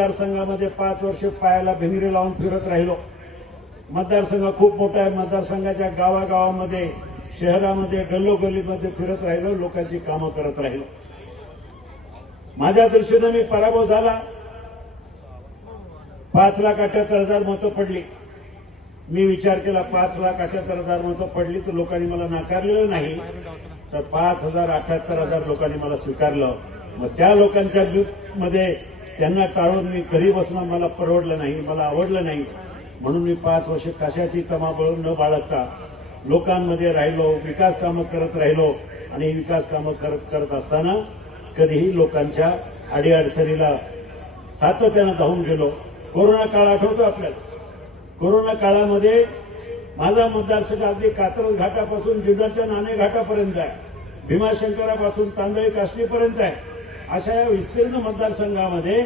मतदारसंघामध्ये पाच वर्ष पायाला भिंगरी लावून फिरत राहिलो. मतदारसंघ खूप मोठा आहे. मतदारसंघाच्या गावागावामध्ये शहरामध्ये गल्लोगल्लीमध्ये फिरत राहिलो. लोकांची कामं करत राहिलो. माझ्या दृष्टीनं मी पराभव झाला. पाच लाख अठ्याहत्तर हजार मतं पडली. मी विचार केला पाच लाख अठ्याहत्तर हजार मतं पडली तर लोकांनी मला नाकारलेलं नाही. तर पाच हजार अठ्याहत्तर हजार लोकांनी मला स्वीकारलं. मग त्या लोकांच्या मध्ये त्यांना टाळून मी घरी बसणं मला परवडलं नाही मला आवडलं नाही. म्हणून मी पाच वर्ष कशाची तमाबळून न बाळगता लोकांमध्ये राहिलो विकास कामं करत राहिलो आणि विकास कामं करत करत असताना कधीही लोकांच्या अडीअडचणीला सातत्यानं धावून गेलो. कोरोना काळ आठवतो आपल्याला. कोरोना काळामध्ये माझा मतदारसंघ अगदी कात्रज घाटापासून जुन्नरच्या नाणे घाटापर्यंत आहे. भीमाशंकरापासून तांदळी काष्टीपर्यंत आहे. अशा या विस्तीर्ण मतदारसंघामध्ये